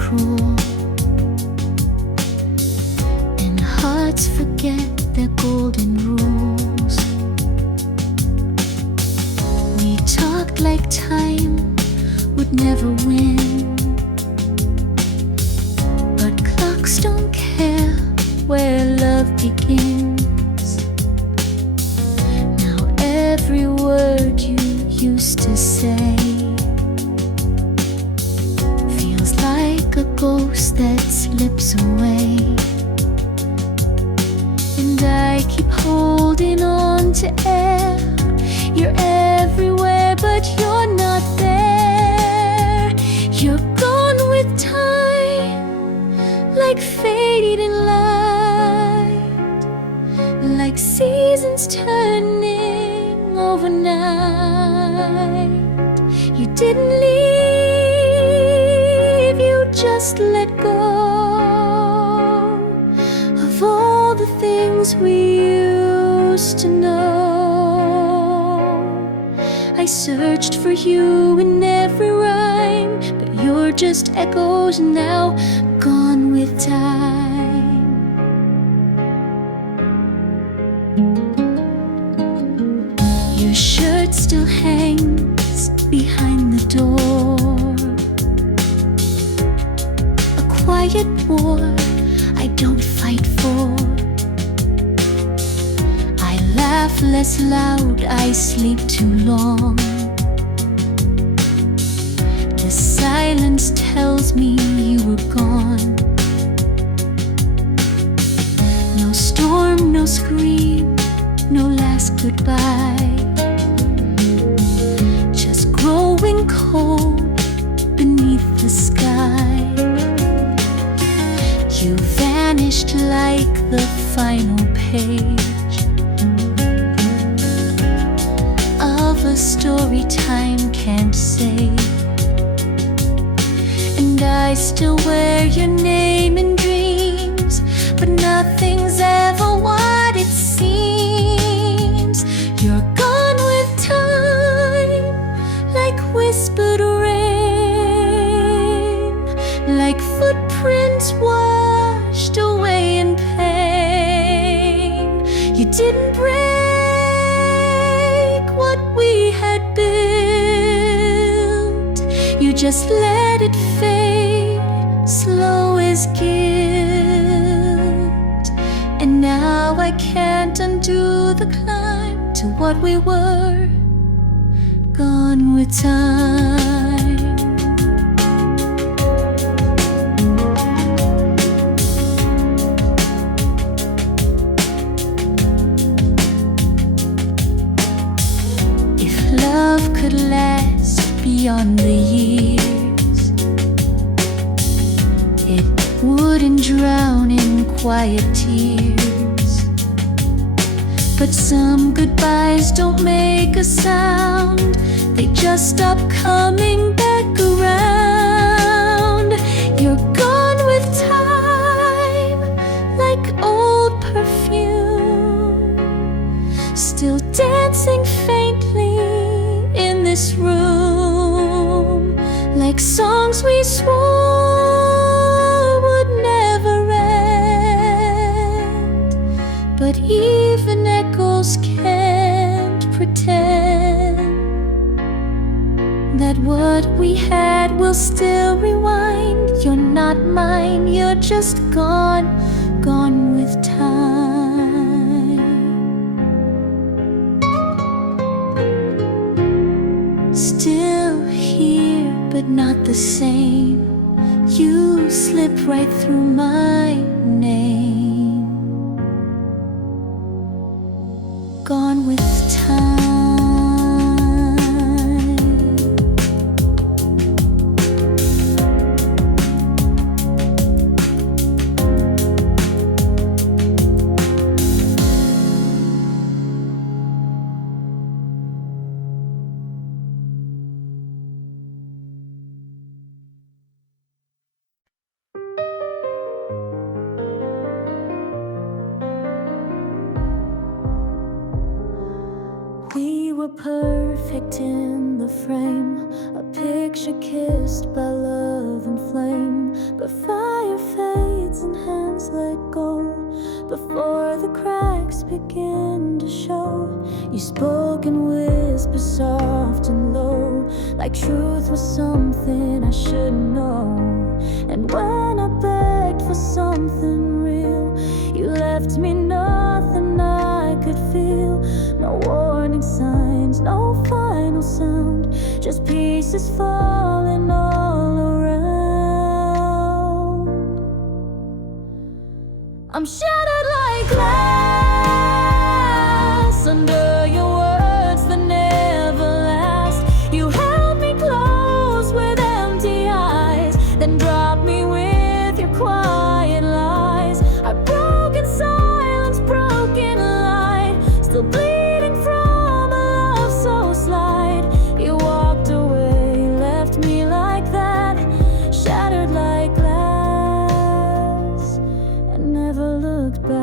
cruel, and hearts forget their golden rules. We talked like time would never win, but clocks don't care where love begins. Now every word you used to say feels like a ghost that slips away, and I keep holding on to air. You're everywhere, but you're not there. You're gone with time, like fading light, like seasons turning overnight. You didn't leave, you just let go of all the things we used to know. I searched for you in every rhyme, but you're just echoes now, gone with time. Your shirt still hangs behind the door, a quiet war I don't fight for. I laugh less loud, I sleep too long. The silence tells me you were gone. No storm, no scream, no last goodbye, just growing cold beneath the sky. You vanished like the final page of a story time can't save, and I still wear your name in dreams, but nothing's ever what it seems. You're gone with time, like whispered rain, like footprints washed away in pain. You didn't break what we had built, you just let it fade, slow as guilt. And now I can't undo the climb to what we were, gone with time. If love could last beyond the years, it wouldn't drown in quiet tears. But some goodbyes don't make a sound, they just stop coming back around. You're gone with time, like old perfume, still dancing faintly in this room, like songs we swore would never end. But even echoes can't pretend that what we had will still rewind. You're not mine, you're just gone, gone with time. Still here, but not the same. You slip right through my name, gone with time. We were perfect in the frame, a picture kissed by love and flame. before the cracks begin to show. You spoke in whispers, soft and low, like truth was something I should know. And when I begged for something real, you left me nothing I could feel. No warning signs, no final sound, just pieces falling all around. I'm shattered like glass under your words that never last. You held me close with empty eyes, then dropped me with your quiet lies. I broke in silence, broken light, still bleeding from a love so slight. You walked away, left me like that, shattered like glass, and never looked back.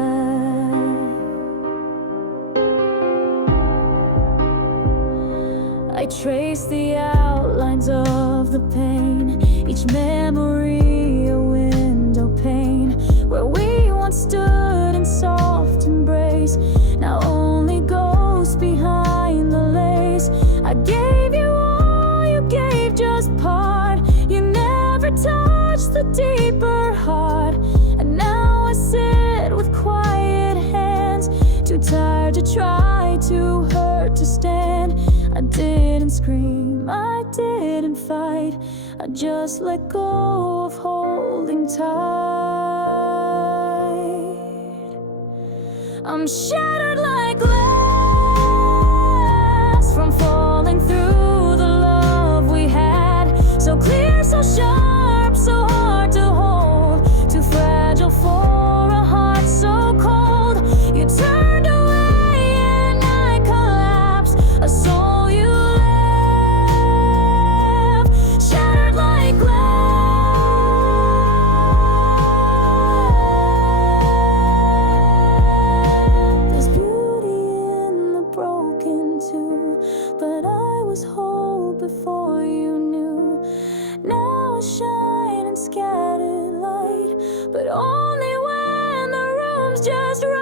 I traced the outlines of the pain, each memory a window pane, where we once stood in soft embrace, now only ghosts behind the lace. I gave you all, you gave just part, you never touched the deeper heart. And now I sit with quiet hands, too tired to try, too hurt to stand. I didn't scream, I didn't fight, I just let go of holding tight. I'm shattered like glass from falling through the love we had. So clear, so sharp, so hard to hold, too fragile for a heart so cold. You turned away and I collapsed, a soul you left, shattered like glass. There's beauty in the broken too, but I was whole before you knew. Now I shine in scattered light, but only when the room's just right.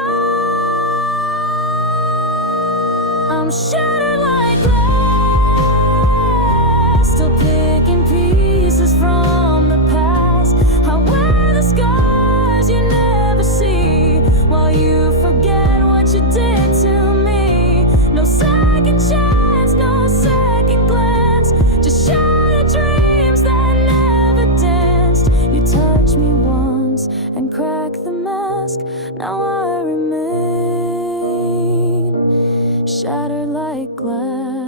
I'm shattered like glass, still picking pieces from the past. I wear the scars you never see, while you forget what you did to me. No second chance, no second glance, just shattered dreams that never danced. You touched me once and cracked the mask, now I remain shattered like glass.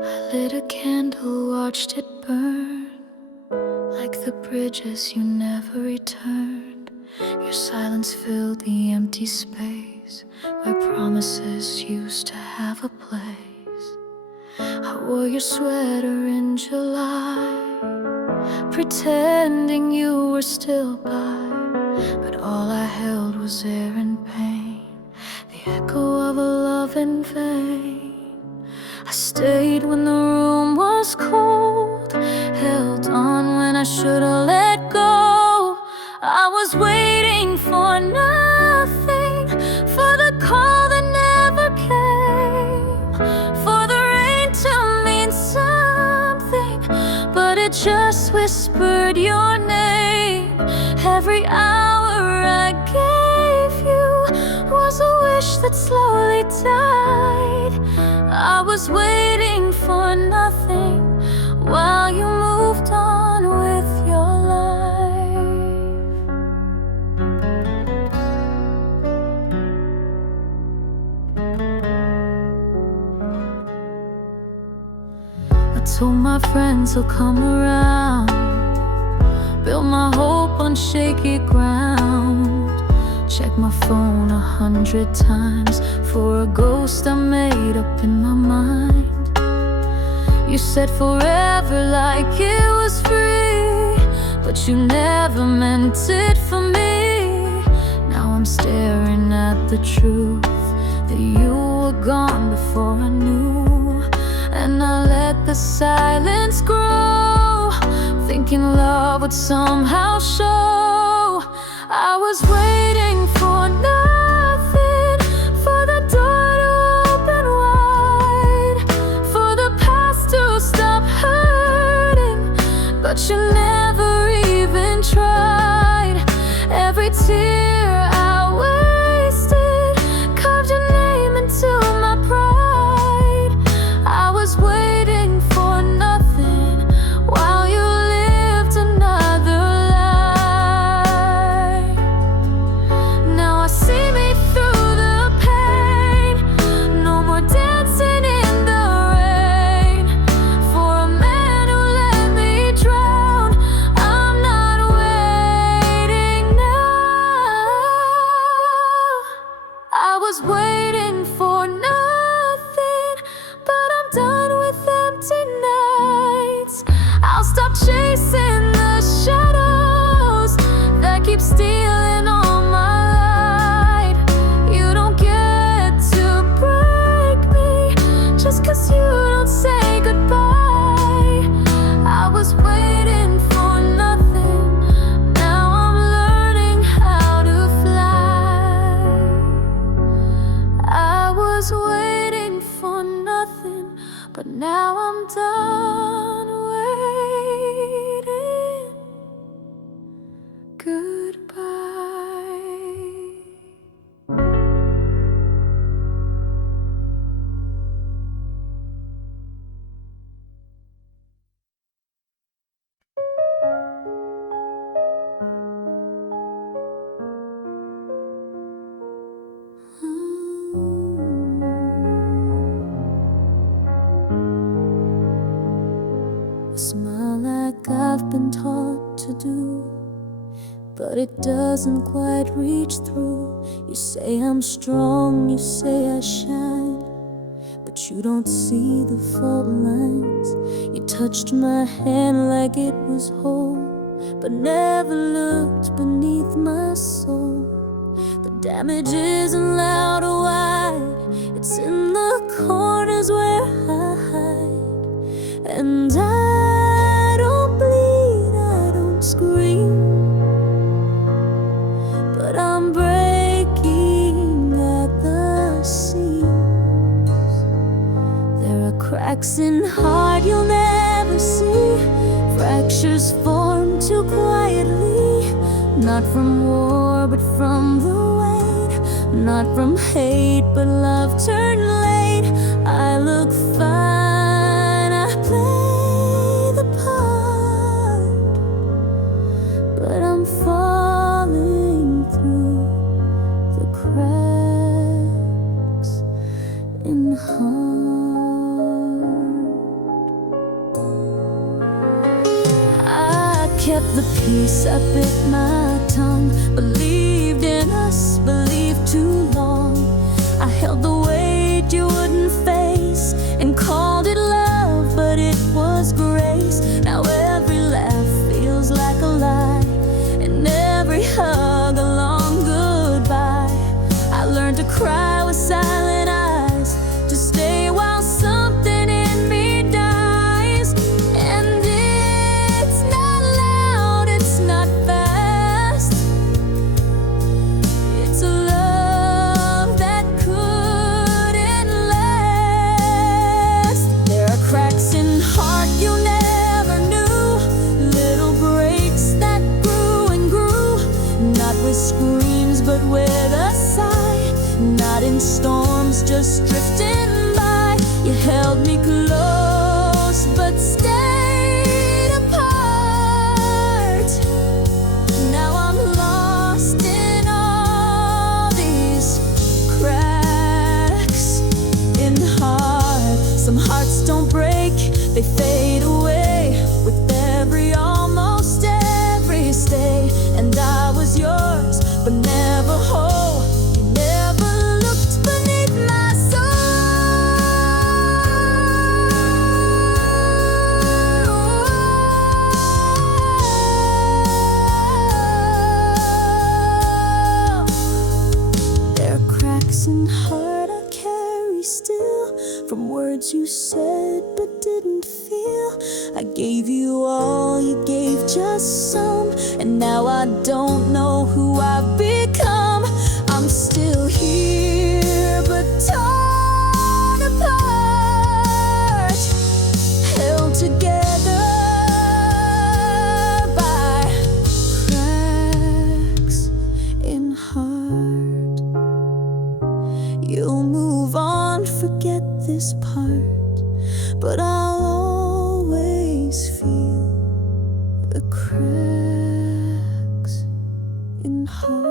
I lit a candle, watched it burn, like the bridges you never returned. Your silence filled the empty space where promises used to have a place. I wore your sweater in July, pretending you were still by, but all I held was air and pain, the echo of a love in vain. I stayed when the room was cold, held on when I should've let go. I was waiting for nothing, for the call that never came, for the rain to mean something, but it just whispered your name. Every hour I gave you was a wish that slowly died. I was waiting for nothing while you moved on with your life. I told my friends I'll come around, built my hope on shaky ground, checked my phone 100 times for a ghost I made up in my mind. You said forever like it was free, but you never meant it for me. Now I'm staring at the truth, that you were gone before I knew. And I let the silence grow, thinking love would somehow show. I was waiting for nothing, for the door to open wide, for the past to stop hurting, but you never even tried. Every tear I wasted carved your name into my pride. I was waiting for nothing while you lived another life. Now I see me through the pain, no more dancing in the rain. For a man who let me drown, I'm not waiting now. I was waiting for nothing, but I'm done with empty nights. I'll stop chasing the shadows that keep stealing all my light. You don't get to break me just 'cause you don't say goodbye. I was waiting for nothing, now I'm learning how to fly. I was waiting for nothing, but now I'm done waiting. Goodbye. Smile like I've been taught to do, but it doesn't quite reach through. You say I'm strong, you say I shine, but you don't see the fault lines. You touched my hand like it was whole, but never looked beneath my soul. The damage isn't loud or wide, it's in the corners where I hide. And I don't bleed, I don't scream, but I'm breaking at the seams. There are cracks in heart you'll never see, fractures form too quietly. Not from war, but from the weight. Not from hate, but love turned late. I look fine, I play the part, but I'm falling through the cracks in heart. I kept the peace, I bit my tongue, believed in us, believed too long. I held the weight you wouldn't face and called it love, but it was grace. Now every laugh feels like a lie, and every hug a long goodbye. I learned to cry with silent eyes, to stay while something in me dies. And it's not loud, it's not fast, it's a love that couldn't last. There are cracks in heart you never knew, little breaks that grew and grew. Not with screams, but with a sigh. Not in storms, just drifting by. You held me close, but stayed apart. Now I'm lost in all these cracks in heart. Some hearts don't break, they fade away with every almost every stay. And I was yours, but never whole. You never looked beneath my soul. from words you said but didn't feel. I gave you all, you gave just some, and now I don't know who I've become. I'm still here but torn apart, held together by cracks in heart. You'll move on, forget this part, but I'll always feel the cracks in heart.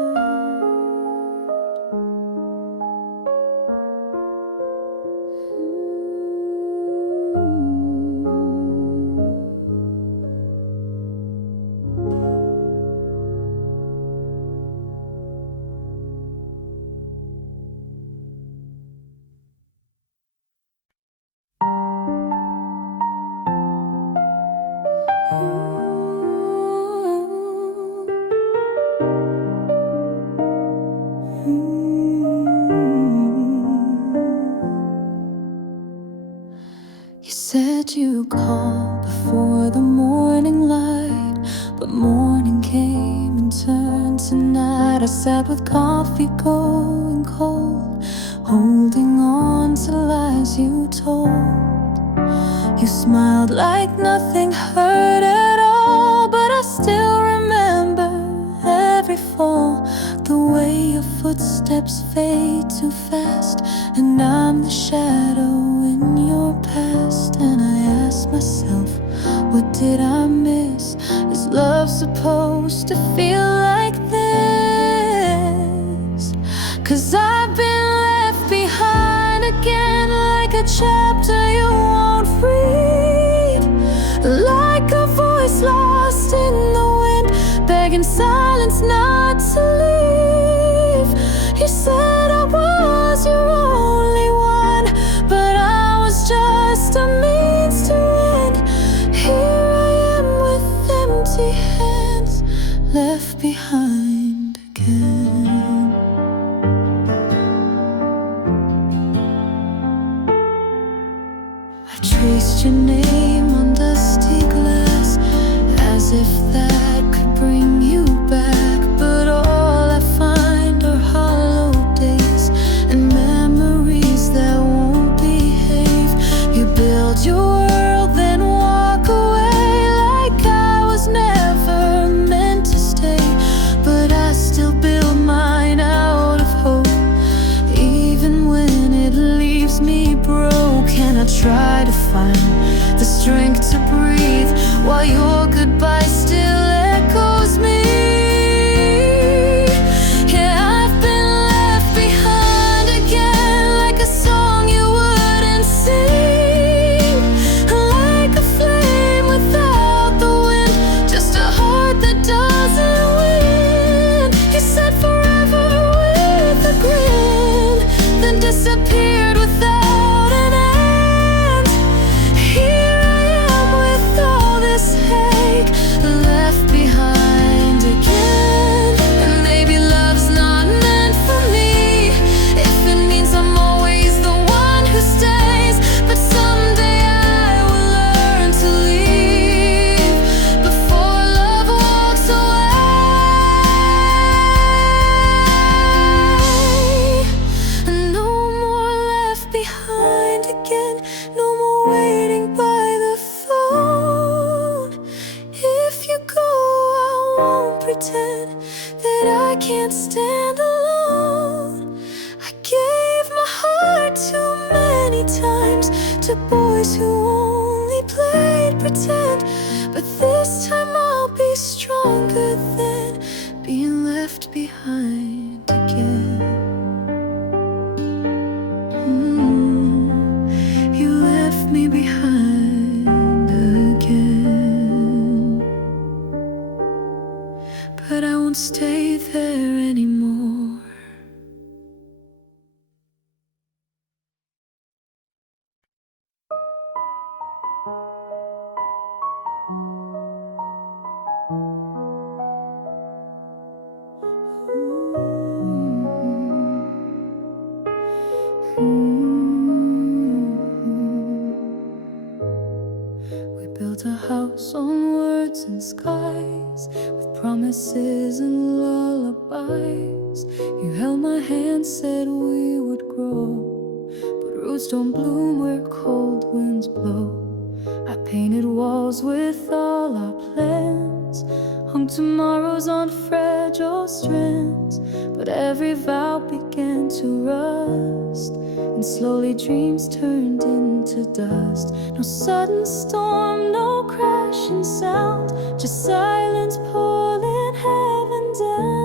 You said you'd call before the morning light, but morning came and turned to night. I sat with coffee going cold, holding on to lies you told. You smiled like nothing hurt at all, but I still remember every fall, the way your footsteps fade too fast, and I'm the shadow in your past. And I ask myself, what did I miss? Is love supposed to feel like this? 'Cause I've been left behind again, like a chapter you won't read, like a voice lost in the wind, begging silence not to leave. You said I was your only one, but I was just a means to end. Here I am with empty hands, left behind again. I traced your name on dusty glass, as if that could bring you back, but all I find are hollow days and memories that won't behave. You build your world, then walk away, like I was never meant to stay. But I still build mine out of hope, even when it leaves me broke. And I try to find the strength to breathe while your goodbye still echoes me. Yeah, I've been left behind again, like a song you wouldn't sing, like a flame without the wind, just a heart that doesn't win. You said forever with a grin, then disappeared without an end. Here I am with all this hate, left behind again. And maybe love's not meant for me, if it means I'm always the one who stays. But someday I will learn to leave before love walks away. No more left behind again, no more waiting by the phone. If you go, I won't pretend that I can't stand alone. I gave my heart too many times to boys who only played pretend, but this time I'll be stronger than being left behind again. You left me behind again, but I won't stay there anymore. built a house on words and skies, with promises and lullabies. You held my hand, said we would grow, but roots don't bloom where cold winds blow. I painted walls with all our plans, hung tomorrows on fragile strands, but every vow began to rust, and slowly dreams turned into dust. No sudden storm, no crashing sound, just silence pulling heaven down.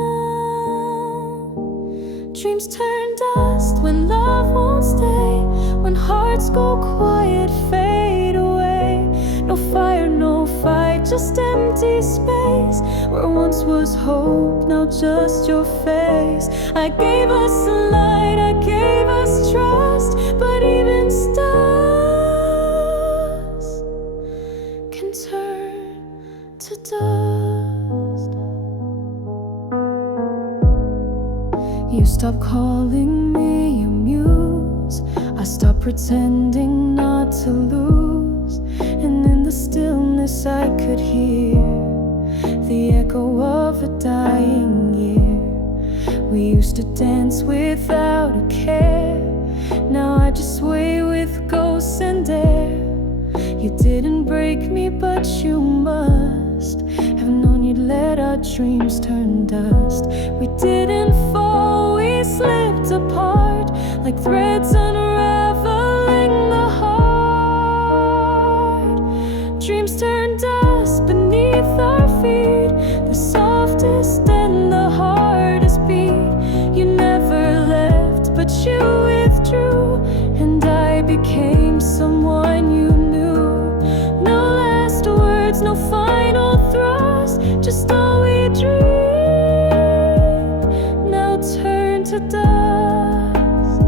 Dreams turn dust when love won't stay, when hearts go quiet, fade away. No fire, no fight, just empty space. Where once was hope, now just your face. I gave us a light, I gave us trust, but even stars can turn to dust. You stopped calling me your muse, I stopped pretending not to lose, and in the stillness I could hear the echo of a dying year. We used to dance without a care, now I just sway with ghosts and air. You didn't break me, but you must have known you'd let our dreams turn dust. We didn't fall, we slipped apart, like threads unraveling the heart. Dreams turn dust beneath our feet, the softest and the hardest beat. You never left, but you withdrew, and I became someone you knew. No last words, no final thrust, just all we dreamed now turn to dust.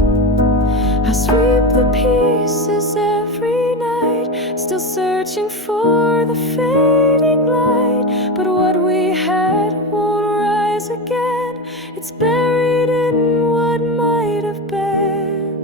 I sweep the pieces every night, still searching for the fading light, but what we had won't rise again. It's buried in what might have been.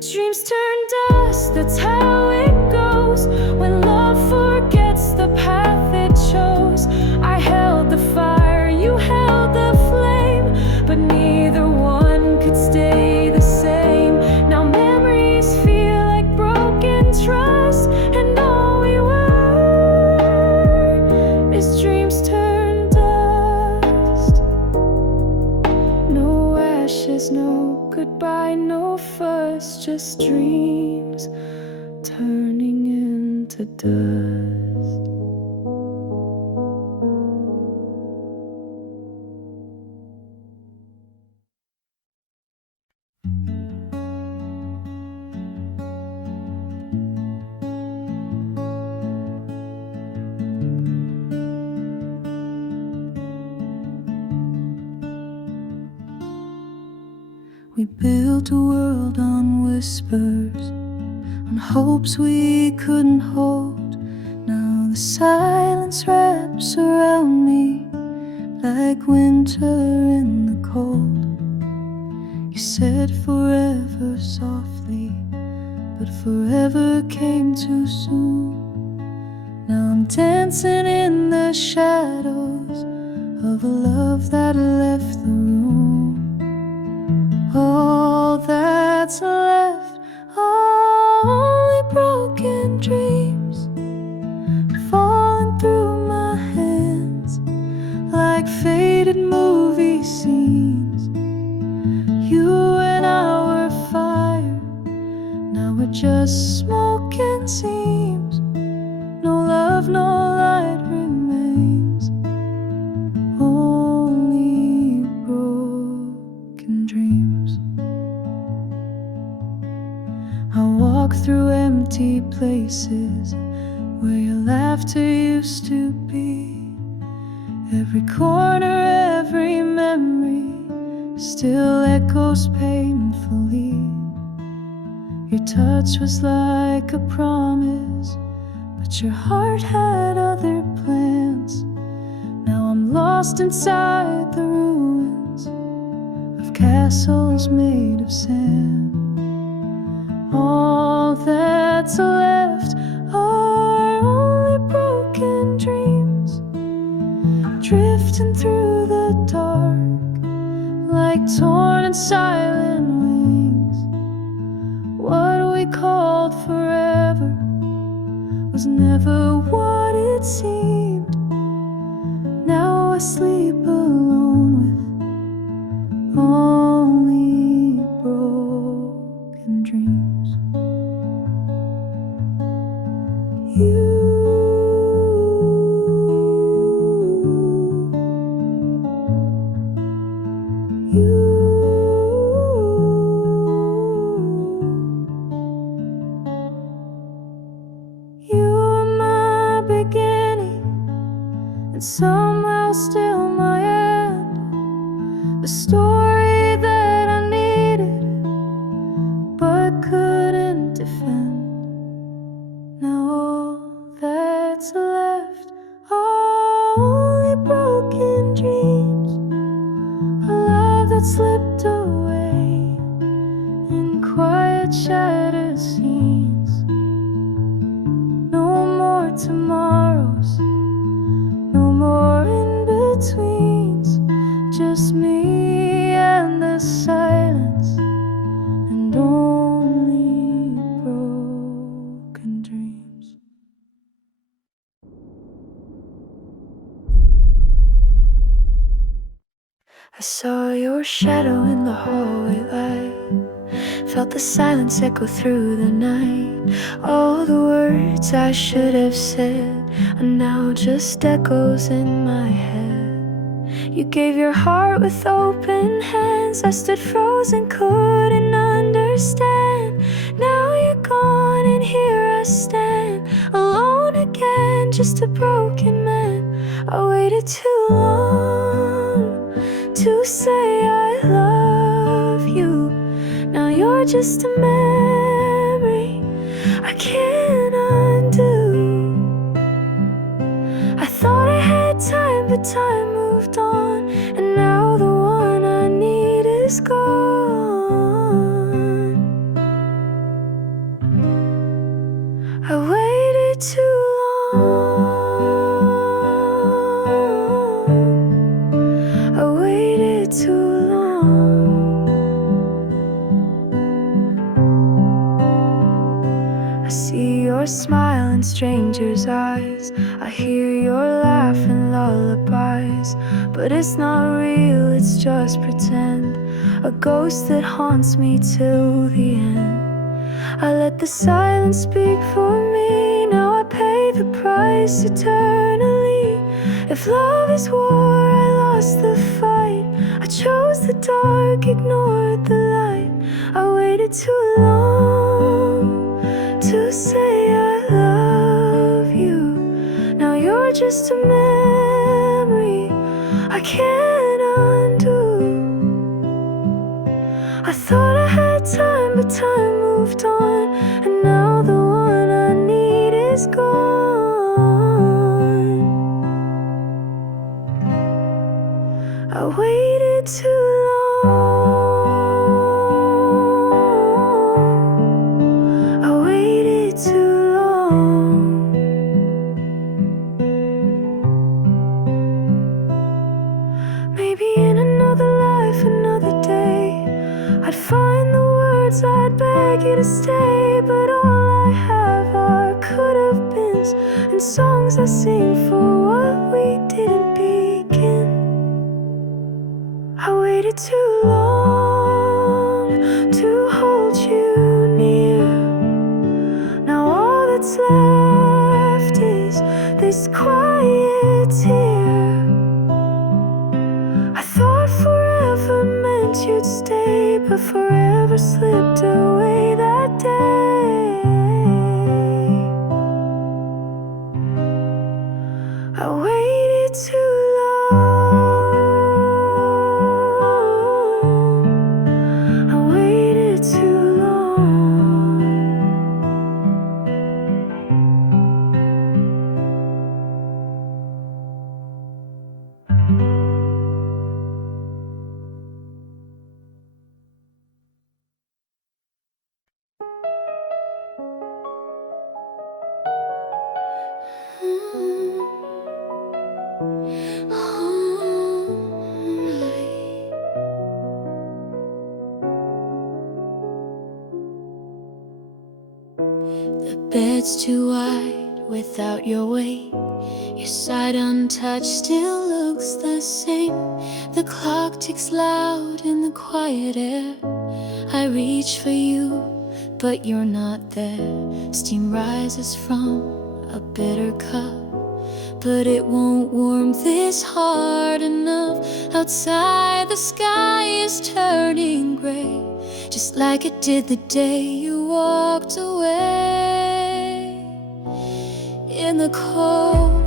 Dreams turn dust, that's how it goes, when love forgets the path it chose. I held the fire, you held the flame, but neither one could stay the same. Now memories feel like broken trust, and all we were is dreams turned dust. No ashes, no goodbye, no fuss, just dreams turning into dust. We built a world on whispers, on hopes we couldn't hold. Now the silence wraps around me like winter in the cold. You said forever softly, but forever came too soon. Now I'm dancing in the shadows of a love that left the room. All that's left are only broken dreams, falling through my hands like faded movie scenes. You and I were fire, now we're just smoke and seams. No love, no light remains, only broken dreams. I walk through empty places where your laughter used to be. Every corner, every memory still echoes painfully. Your touch was like a promise, but your heart had other plans. Now I'm lost inside the ruins of castles made of sand. All that's left are silent wings. What we called forever was never what it seemed. Now I sleep alone with only broken dreams. You are my beginning, and somehow still my end. The story that I needed but couldn't defend. Now all that's left are only broken dreams, a love that slipped away in quiet shattered scenes. No more tomorrows, no more in-betweens, just me and the silence, and only broken dreams. I saw your shadow in the hallway light, felt the silence echo through the night. All the words I should have said are now just echoes in my head. You gave your heart with open hands. I stood frozen, couldn't understand. Now you're gone and here I stand, alone again, just a broken man. I waited too long to say I love you. Now you're just a memory I can't undo. I thought I had time, but time moved on, and now the one I need is gone. I waited too long. I waited too long. I see your smile in strangers' eyes, I hear your laugh in lullabies. But it's not real, it's just pretend, a ghost that haunts me till the end. I let the silence speak for me, now I pay the price eternally. If love is war, I lost the fight. I chose the dark, ignored the light. I waited too long to say I love you. Now you're just a memory I can't undo. I thought I had time, but time moved on, and now the one I need is gone. I waited too long. I waited too long. Maybe in another life, another day, I'd find the words, I'd beg you to stay. But all I have are could-have-beens and songs I sing for what we didn't begin. I waited too long to hold you near. Now all that's left is this quiet tear. I thought forever meant you'd stay, but forever slipped away that day. I waited too long. I waited too long. The bed's too wide without your weight. Your side untouched still looks the same. The clock ticks loud in the quiet air. I reach for you, but you're not there. Steam rises from a bitter cup, but it won't warm this heart enough. Outside the sky is turning gray, just like it did the day you walked away. In the cold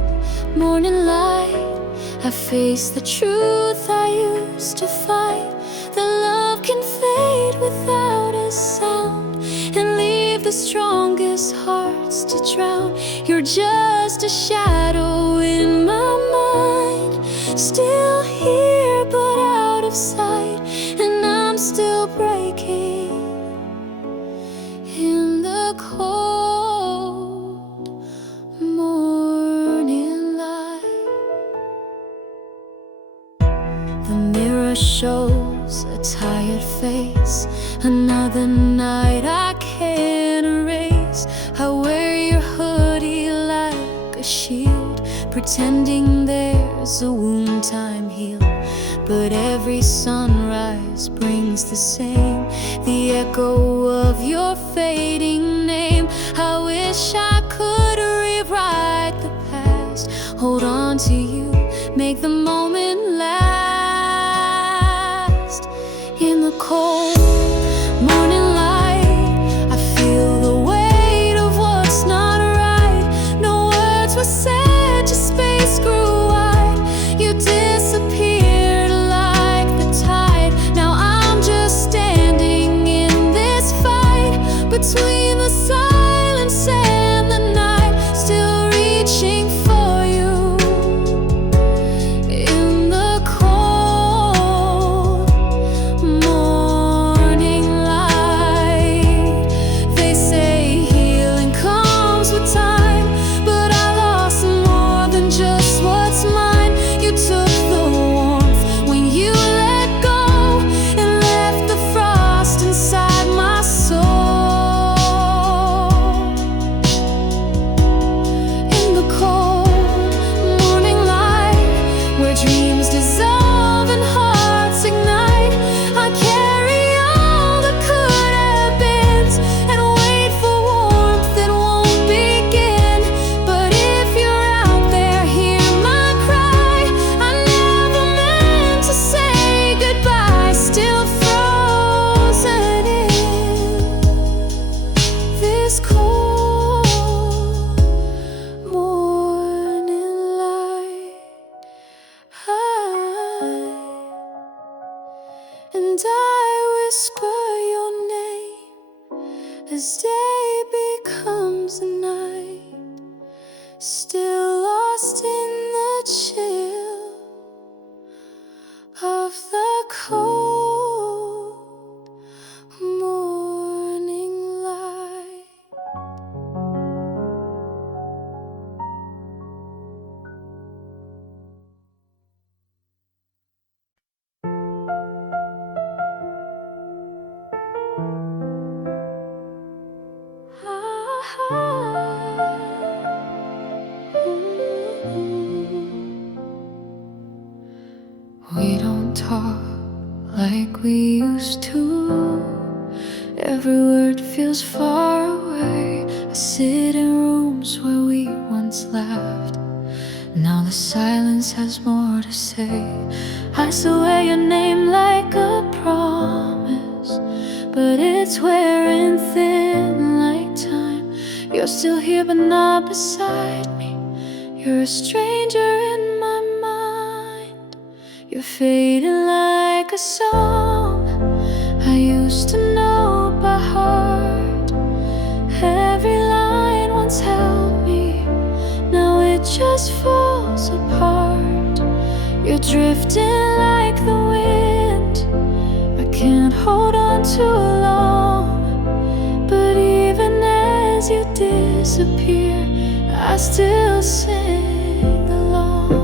morning light, I face the truth I used to fight. That love can fade without a sound and leave the strongest hearts to drown. You're just a shadow in my mind, still here but out of sight, and I'm still breaking in the cold morning light. The mirror shows a tired face, another night I can't erase. I wear your hoodie like a shield, pretending there's a wound time healed. But every sunrise brings the same, the echo of your fading name. I wish I could rewrite the past, hold on to you, make the moment last. In the cold morning light, I feel the weight of what's not right. No words were said, just space grew wide. You disappeared like the tide. Now I'm just standing in this fight between the silence and the night, still reaching for you. In the cold morning light, they say healing comes with time, but I lost more than just what's mine. You took the warmth when you let go and left the frost inside my soul. In the cold morning light, where dreams dissolve and hearts ignite, I carry all the could have beens and wait for warmth that won't begin. But if you're out there, hear my cry. I never meant to say goodbye, still frozen in this cold morning light. And I whisper your name as day becomes a night, still lost in the chill of the cold morning light. We don't talk like we used to. Every word feels far away. I sit in rooms where we once laughed. Now the silence has more to say. I swear your name like a promise, but it's wearing thin like time. You're still here but not beside me. You're a stranger in my mind. You're fading like a song I used to know by heart. Every line once held me, now it just falls apart. You're drifting like the wind, I can't hold on too long. But even as you disappear, I still sing along.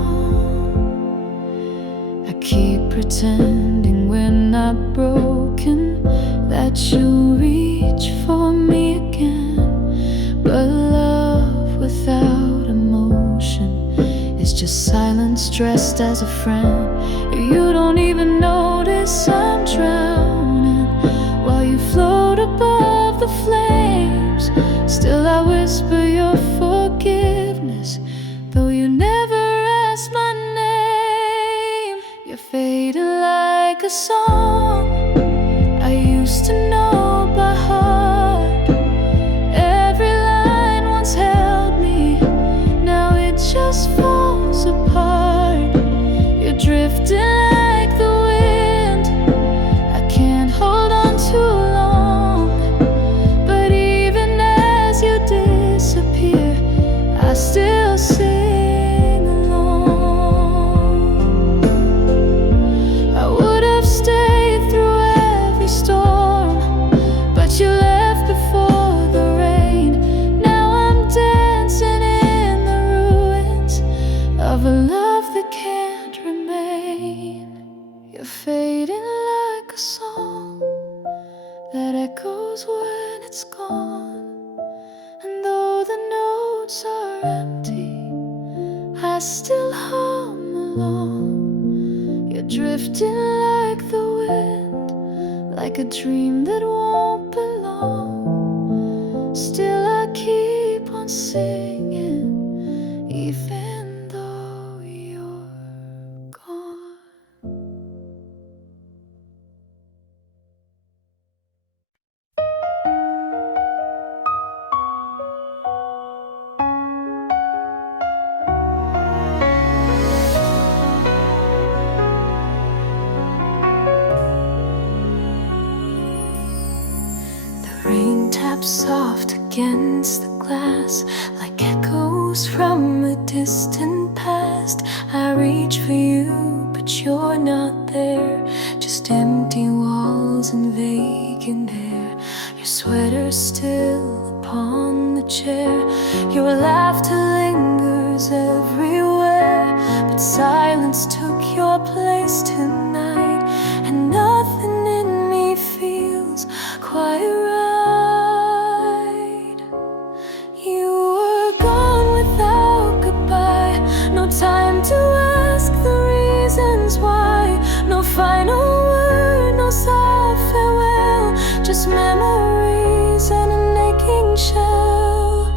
I keep pretending we're not broken, that you'll reach for me again. But just as a friend. You don't even notice I'm drowning while you float above the flames. Still I whisper your forgiveness, though you never ask my name. You're fading like a song I used to know by heart. Every line once held me, now it just falls apart. You're drifting like the wind, I can't hold on too long. But even as you disappear, I still sing along. I would have stayed through every storm, but you left before the rain. Now I'm dancing in the ruins of a love that can't remain. You're fading like a song that echoes when it's gone. And though the notes are empty, I still hum along. You're drifting like the wind, like a dream that won't belong. Still I keep on singing, even though you're gone. Rain taps soft against the glass, like echoes from a distant past. I reach for you, but you're not there. Just empty walls and vacant air. Your sweater still upon the chair. Your laughter lingers everywhere, but silence took your place tonight, and nothing in me feels quite right. You were gone without goodbye, no time to ask the reasons why. No final word, no soft farewell, just memories and an aching shell.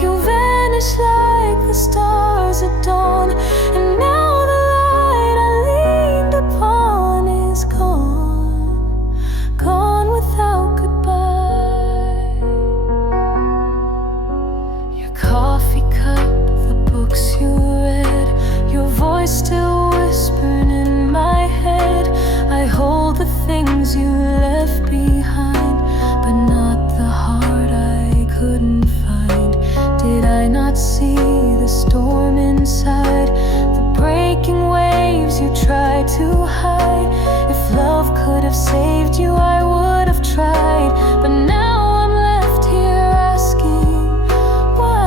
You vanished like the stars at dawn, and now the light I leaned upon is gone, gone without goodbye. Your coffee cup, the books you read, your voice still whispering in my head. I hold the things you left behind, but not the heart I couldn't find. Did I not see the storm inside, the breaking waves you tried to hide? If love could have saved you, I would have tried, but now I'm left here asking why.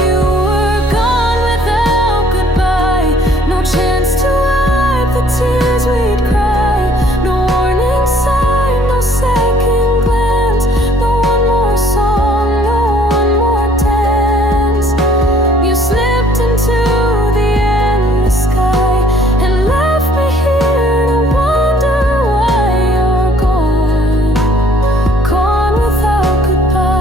You were gone without goodbye, no chance to wipe the tears we'd cry. No warning sign, no second glance, no one more song, no one more dance. You slipped into the endless sky and left me here to wonder why you're gone, gone without goodbye.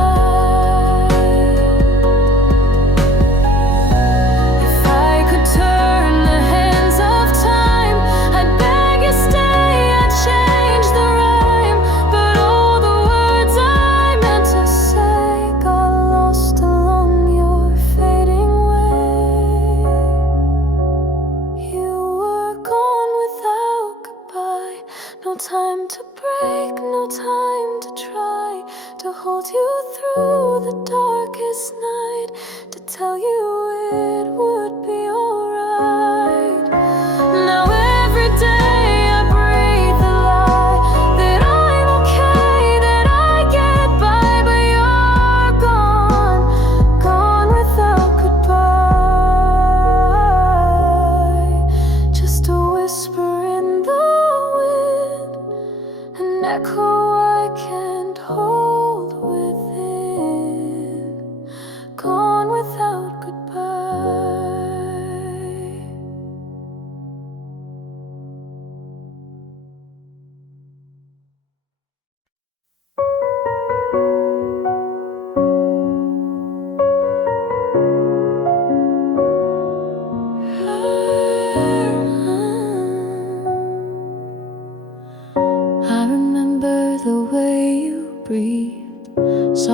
If I could turn the hands of time, I'd beg you stay, I'd change the rhyme, but all the words I meant to say got lost along your fading way. You were gone without goodbye, no time to break, no time to try to hold you through the darkest night, to tell you it would be alright. Now every day I breathe the lie that I'm okay, that I get by, but you're gone, gone without goodbye. Just a whisper in the wind, an echo I can't hold within, gone without goodbye.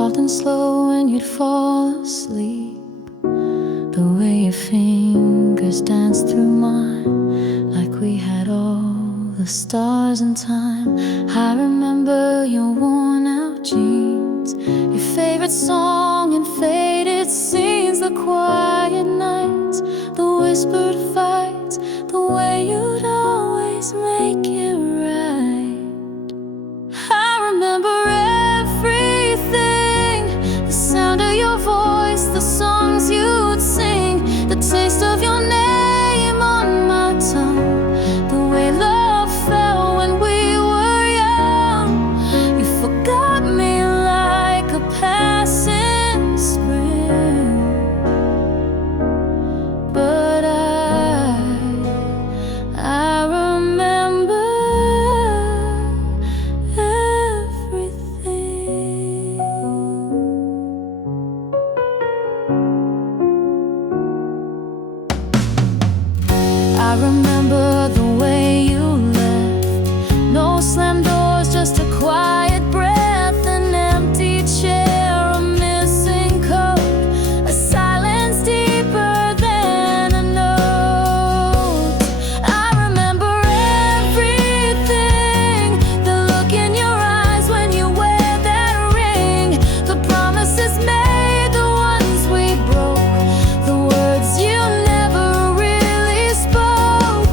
soft and slow when you'd fall asleep. The way your fingers danced through mine, like we had all the stars in time. I remember your worn out jeans, your favorite song and faded scenes, the quiet nights, the whispered fights, the way you'd always make it right. I remember everything, the sound of your voice, the songs you'd sing, the taste of your name on my tongue, the way love fell when we were young. You forgot me like a passing spring, but I remember everything. I remember the way you left. No slam doors, just a quiet breath, an empty chair, a missing coat, a silence deeper than a note. I remember everything, the look in your eyes when you wear that ring, the promises made, the ones we broke, the words you never really spoke.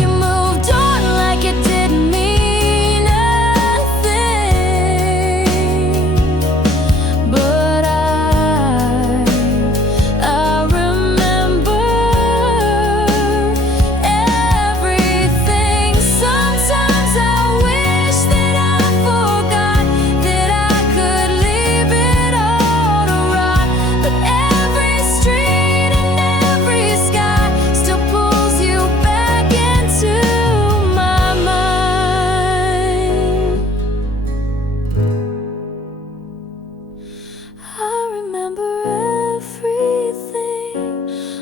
You moved on like it didn't mean nothing, but I remember everything. Sometimes I wish that I forgot, that I could leave it all to rot, but every street and every sky still pulls you back into my mind. I remember everything,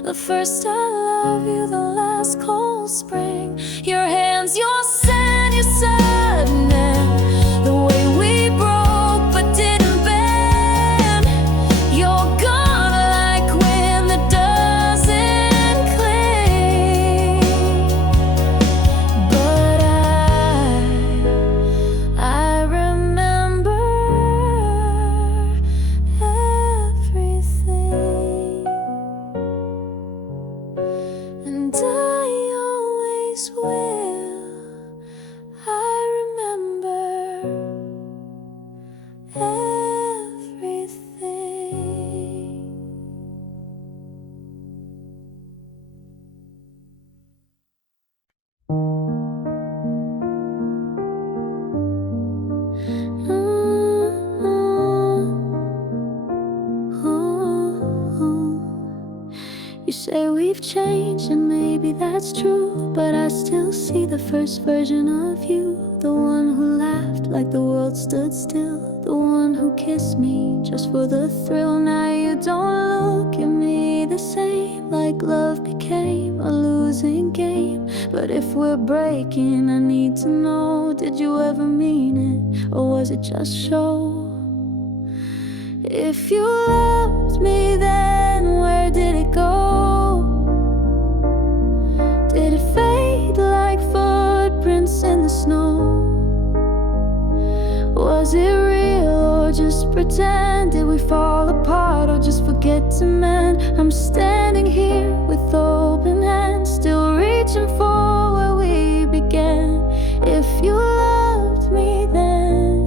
the first I love you, the last cold spring, your hands, your sand, your sadness, the way we broke but didn't bend. You're gone like wind that doesn't cling, but I remember everything, and I always will. I remember everything. You say we've changed, and maybe that's true, but I still see the first version of you, the one who laughed like the world stood still, the one who kissed me just for the thrill. Now you don't look at me the same, like love became a losing game. But if we're breaking, I need to know, did you ever mean it, or was it just show? If you loved me then, where did it go? Did it fade like footprints in the snow? Was it real or just pretend? Did we fall apart or just forget to mend? I'm standing here with open hands, still reaching for where we began. If you loved me then,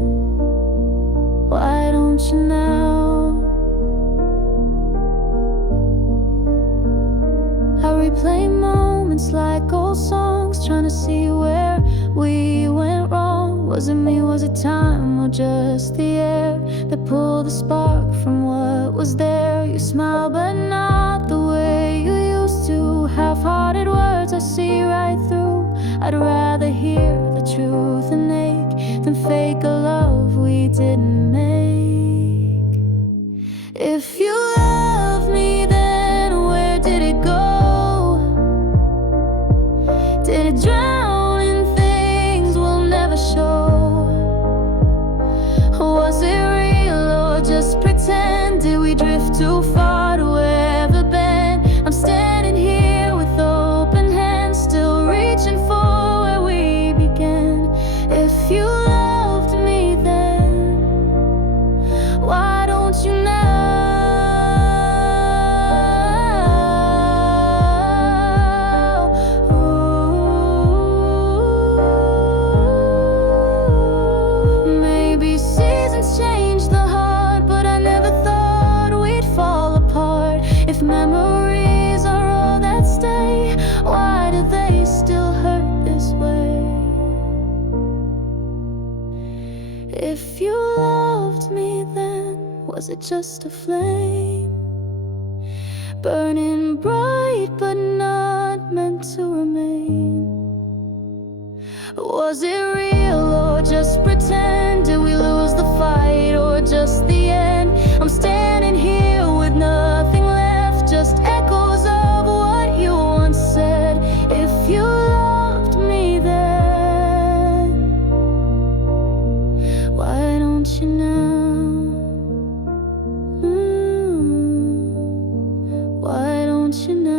why don't you now? I replay moments like old songs, trying to see where we went wrong. Was it me, was it time, or just the air that pulled the spark from what was there? You smile but not the way you used to, half-hearted words I see right through. I'd rather hear the truth and ache than fake a love we didn't make. If you love me then, where did it go? Did it drown in things we'll never show? Was it real or just too far to ever bend. I'm standing here with open hands, still reaching for where we began. If you loved me then, why don't you now? Maybe seasons change the heart, but I never thought we'd fall apart. If memories are all that stay, why do they still hurt this way? If you loved me then, was it just a flame, burning bright but not meant to remain? Was it real or just pretend? Did we lose the fight or just the end? I'm standing here with nothing left, just echoes of what you once said. If you loved me then, why don't you now? Why don't you now?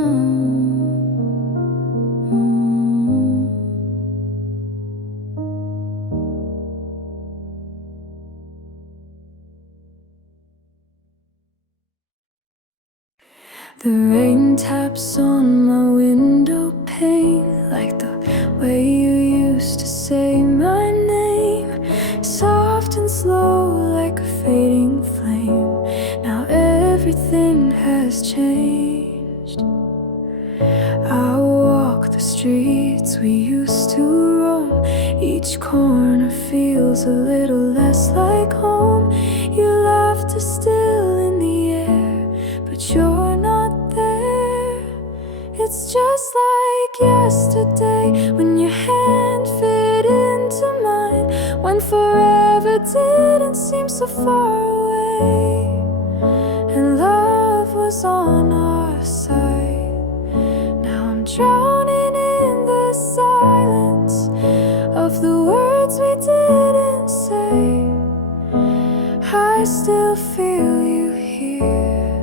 The rain taps on my window pane, like the way you used to say my name, soft and slow like a fading flame. Now everything has changed. I walk the streets we used to roam, each corner feels a little less like home. Your laughter's still in the air, but you're not there. It's just like yesterday, when your hand fit into mine, when forever didn't seem so far away, and love was on our side. Now I'm drowning in the silence of the words we didn't say. I still feel you here,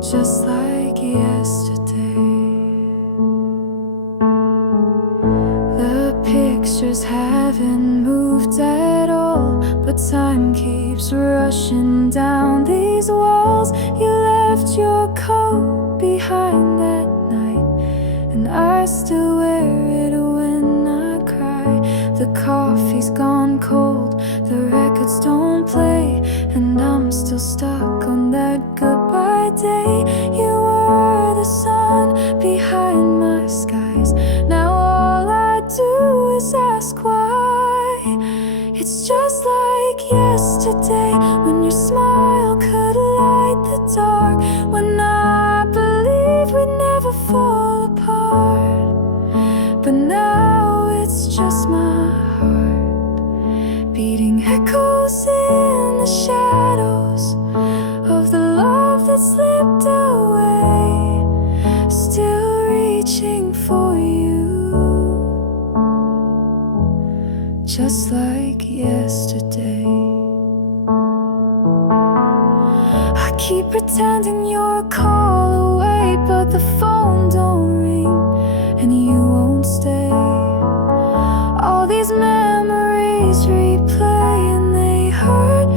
just like yesterday. The pictures haven't moved at all, but time keeps rushing down these walls. You left your coat behind that night, and I still wear it when I cry. The coffee's gone cold, the records don't play, and I'm still stuck on that goodbye day. You were the sun behind my skies. Now all I do is ask why. It's just like yesterday, when your smile could light the dark, when I believed we'd never fall apart. But now it's just my heart beating echoes in the shadows of the love that slipped away, still reaching for you, just like yesterday. I keep pretending you're a call away, but the phone don't ring and you won't stay. All these memories replay and they hurt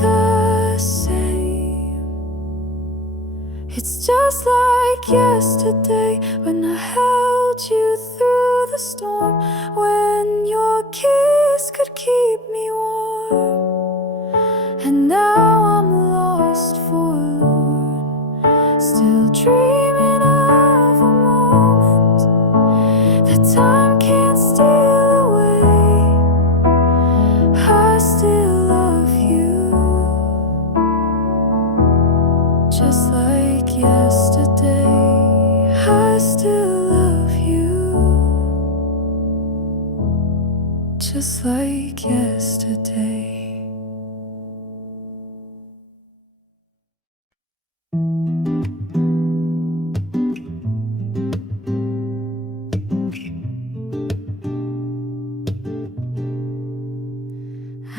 the same. It's just like yesterday, when I held you through the storm, when your kiss could keep me warm. And now I'm lost, forlorn, still dreaming of a moment that time can't steal away. I still love you, just like yesterday. I still love you, just like yesterday.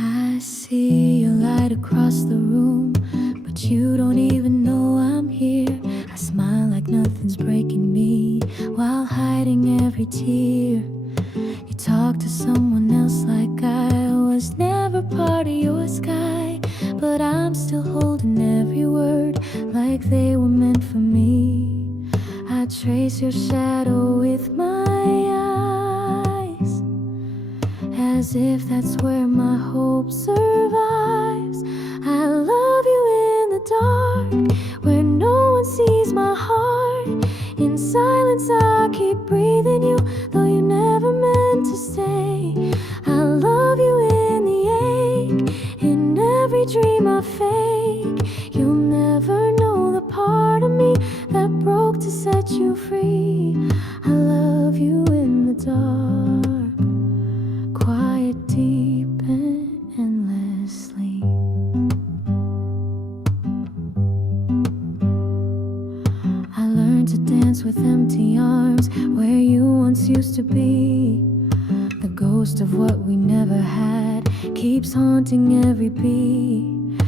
I see a light across the room, But you don't even know I'm here. I smile like nothing's breaking me while hiding every tear. You talk to someone else like I was never part of your sky, but I'm still holding every word like they were meant for me. I trace your shadow with my eyes, as if that's where my hope survives. I love you in the dark, where no one sees my heart. In silence I keep breathing you, though you never meant to stay. I love you in the ache, in every dream I fake. You'll never know the part of me that broke to set you free. I love you in the dark, quiet, deep, and endlessly. I learned to dance with empty arms where you once used to be. The ghost of what we never had keeps haunting every beat.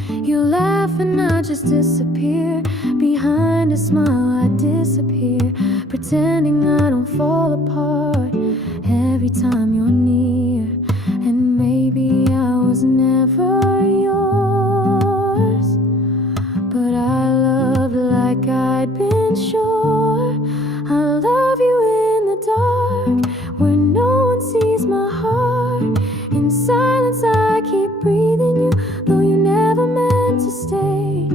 You laugh and I just disappear. Behind a smile I disappear, pretending I don't fall apart every time you're near. And maybe I was never yours, but I loved like I'd been sure. I love you in the dark, where no one sees my heart. In silence I keep breathing you, though you never meant to stay.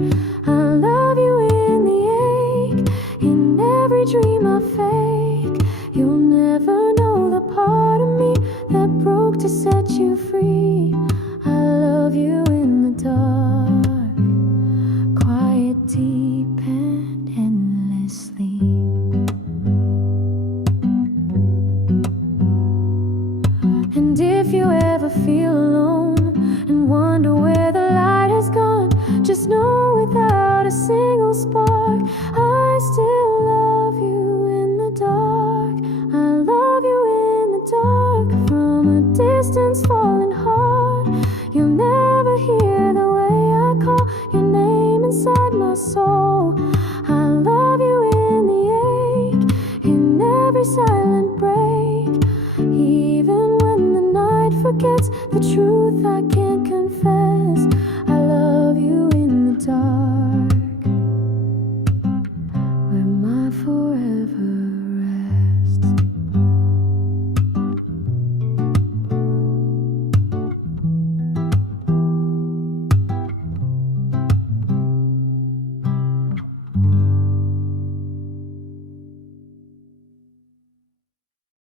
I love you in the ache, in every dream I fake. You'll never know the part of me that broke to set you free. I love you in the dark, quiet, deep, and endlessly. And if you ever feel alone and wonder where the light has gone, just know without a single spark, I still love you in the dark. I love you in the dark, from a distance falling hard. You'll never hear the way I call your name inside my soul. I love you in the ache, in every silent break. Even when the night forgets the truth I can't confess, I love you in the dark.